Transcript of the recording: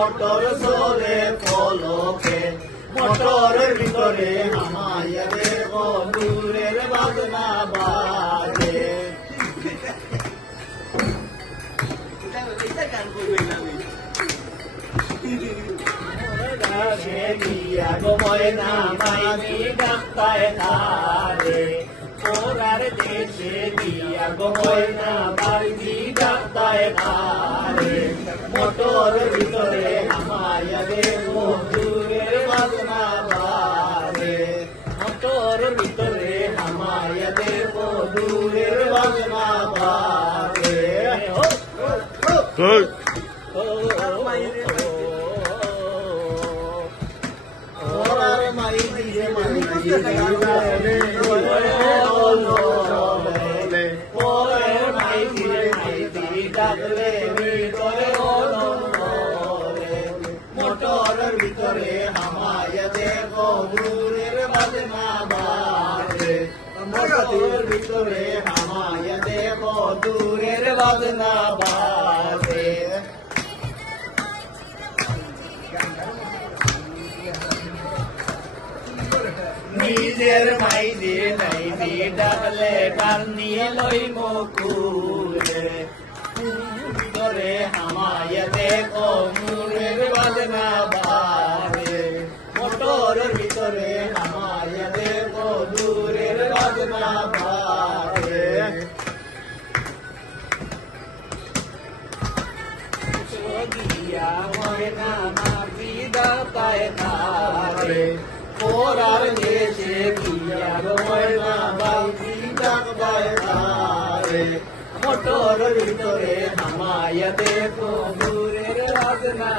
motor চলে পলকে মোটরের ভিতরে হামাইয়া রে বন্ধুরের বাজনা বাজে গিয়া গো ময়না মাইনি ডাক্তায় তারে ওরার দেশে গিয়া গো ময়না মাইনি ডাক্তায় তারে মোটর ভিতরে হামাইয়া রে বন্ধুরের বাজনা বাজে মোটর ভিতরে হামাইয়া রে বন্ধুরের বাজনা বাজে মোটরের ভিতরে হামাইয়া দেব দূরের বাজনা বাজে মোটরের ভিতরে হামাইয়া দেব দূরের বাজনা বাজে নিজের মাইদি নাইদি ডাকলে কান নিয়ে লই মুকুলে ভিতরে হামাইয়া দেখো মুরের বাজনা বাজে মোটরের ভিতরে হামাইয়া দেখো দূরের বাজনা বাজে গিয়া ময়না মাটি দাতায় তারে ওরার দেশে গিয়া গো ময়না মাটি দাতায় তারে মোটরের ভিতরে হামাইয়া দেখো দূরের বাজনা